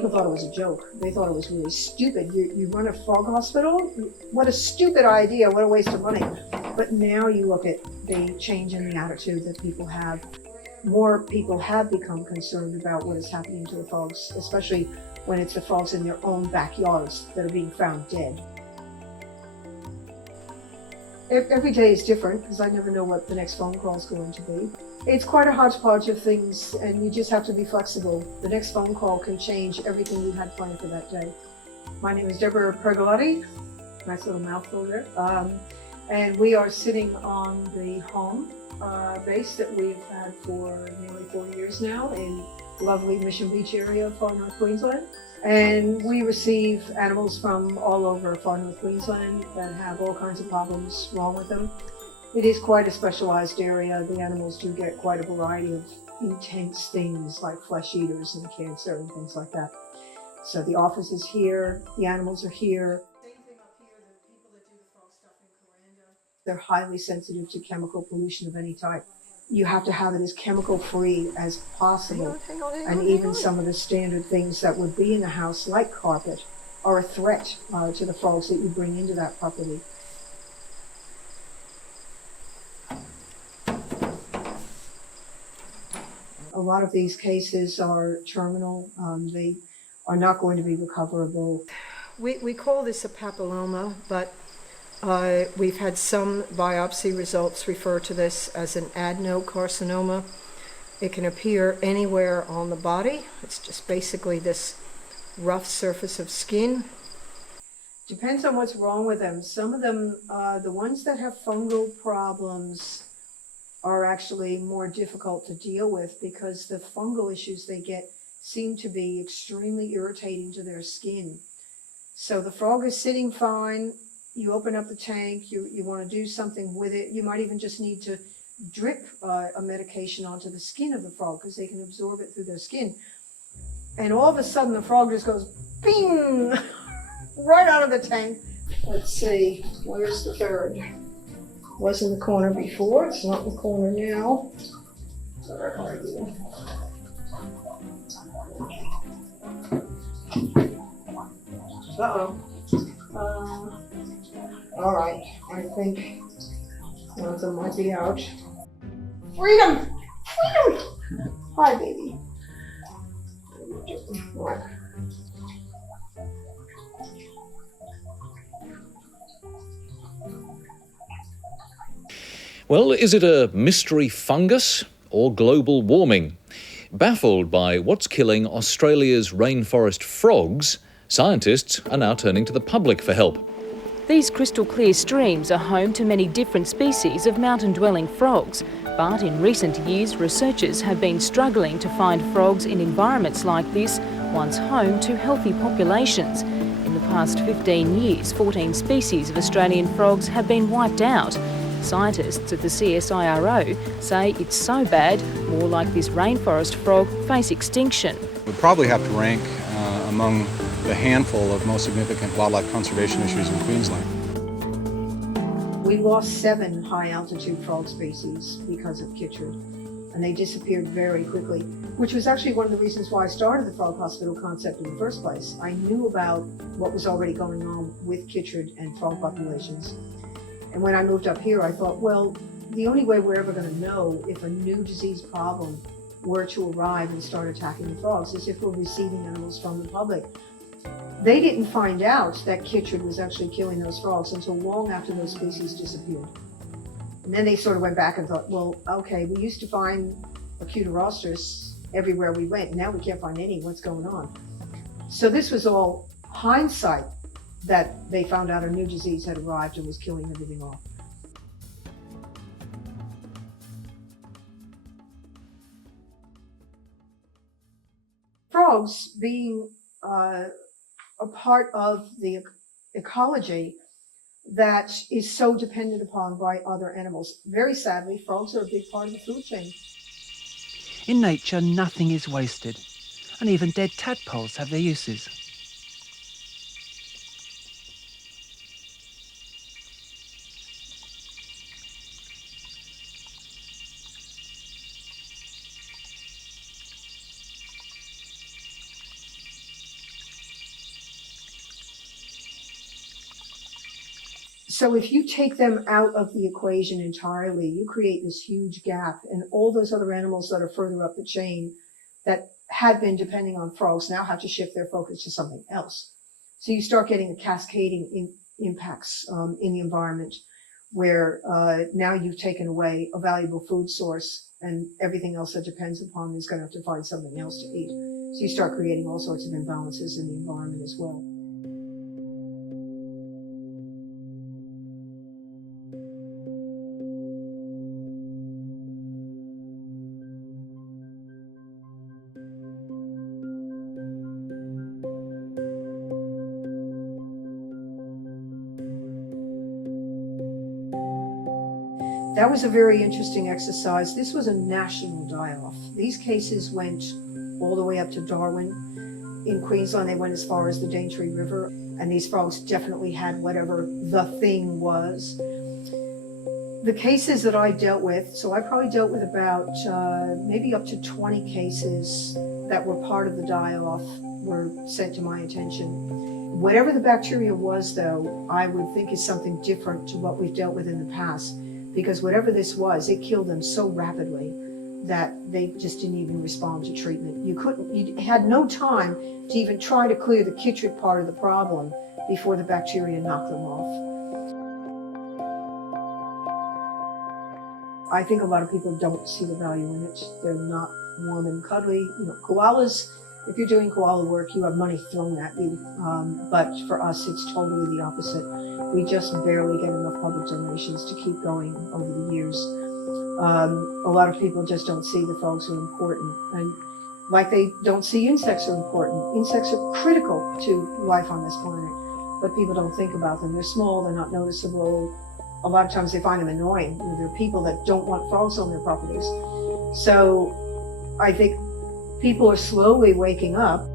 people thought it was a joke. They thought it was really stupid. You run a frog hospital? What a stupid idea, what a waste of money. But now you look at the change in the attitude that people have. More people have become concerned about what is happening to the frogs, especially when it's the frogs in their own backyards that are being found dead. Every day is different because I never know what the next phone call is going to be. It's quite a hodgepodge of things, and you just have to be flexible. The next phone call can change everything you had planned for that day. My name is Deborah Pergolotti. Nice little mouthful there. And we are sitting on the home base that we've had for nearly 4 years now in lovely Mission Beach area of far north Queensland. And we receive animals from all over far north Queensland that have all kinds of problems wrong with them. It is quite a specialized area. The animals do get quite a variety of intense things like flesh eaters and cancer and things like that. So the office is here, the animals are here. Same thing up here, the people that do the frog stuff in Coranda, they're highly sensitive to chemical pollution of any type. You have to have it as chemical free as possible. Hang on, even some of the standard things that would be in the house, like carpet, are a threat to the frogs that you bring into that property. A lot of these cases are terminal. They are not going to be recoverable. We call this a papilloma, but we've had some biopsy results refer to this as an adenocarcinoma. It can appear anywhere on the body. It's just basically this rough surface of skin. Depends on what's wrong with them. Some of them, the ones that have fungal problems, are actually more difficult to deal with because the fungal issues they get seem to be extremely irritating to their skin. So the frog is sitting fine, you open up the tank, you want to do something with it. You might even just need to drip a medication onto the skin of the frog because they can absorb it through their skin. And all of a sudden the frog just goes, bing, right out of the tank. Let's see, where's the third? Was in the corner before, it's not in the corner now. Where are you? All right, I think one of them might be out. Freedom! Freedom! Hi, baby. What? Well, is it a mystery fungus or global warming? Baffled by what's killing Australia's rainforest frogs, scientists are now turning to the public for help. These crystal clear streams are home to many different species of mountain-dwelling frogs, but in recent years researchers have been struggling to find frogs in environments like this, once home to healthy populations. In the past 15 years, 14 species of Australian frogs have been wiped out. Scientists at the CSIRO say it's so bad, more like this rainforest frog face extinction. We'd probably have to rank among the handful of most significant wildlife conservation issues in Queensland. We lost 7 high-altitude frog species because of chytrid, and they disappeared very quickly, which was actually one of the reasons why I started the frog hospital concept in the first place. I knew about what was already going on with chytrid and frog populations. And when I moved up here, I thought, well, the only way we're ever going to know if a new disease problem were to arrive and start attacking the frogs is if we're receiving animals from the public. They didn't find out that chytrid was actually killing those frogs until long after those species disappeared. And then they sort of went back and thought, well, okay, we used to find Acutorostris everywhere we went. Now we can't find any. What's going on? So this was all hindsight that they found out a new disease had arrived and was killing everything off. Frogs being a part of the ecology that is so dependent upon by other animals. Very sadly, frogs are a big part of the food chain. In nature, nothing is wasted, and even dead tadpoles have their uses. So if you take them out of the equation entirely, you create this huge gap, and all those other animals that are further up the chain that had been depending on frogs now have to shift their focus to something else. So you start getting a cascading impacts in the environment where now you've taken away a valuable food source, and everything else that depends upon is going to have to find something else to eat. So you start creating all sorts of imbalances in the environment as well. That was a very interesting exercise. This was a national die-off. These cases went all the way up to Darwin. In Queensland, they went as far as the Daintree River, and these frogs definitely had whatever the thing was. The cases that I dealt with, so I probably dealt with about maybe up to 20 cases that were part of the die-off were sent to my attention. Whatever the bacteria was, though, I would think is something different to what we've dealt with in the past. Because whatever this was, it killed them so rapidly that they just didn't even respond to treatment. You had no time to even try to clear the chytrid part of the problem before the bacteria knocked them off. I think a lot of people don't see the value in it. They're not warm and cuddly. You know, koalas, if you're doing koala work, you have money thrown at you. But for us, it's totally the opposite. We just barely get enough public donations to keep going over the years. A lot of people just don't see the frogs are important. And like they don't see insects are important. Insects are critical to life on this planet, but people don't think about them. They're small, they're not noticeable. A lot of times they find them annoying. You know, there are people that don't want frogs on their properties. So I think people are slowly waking up.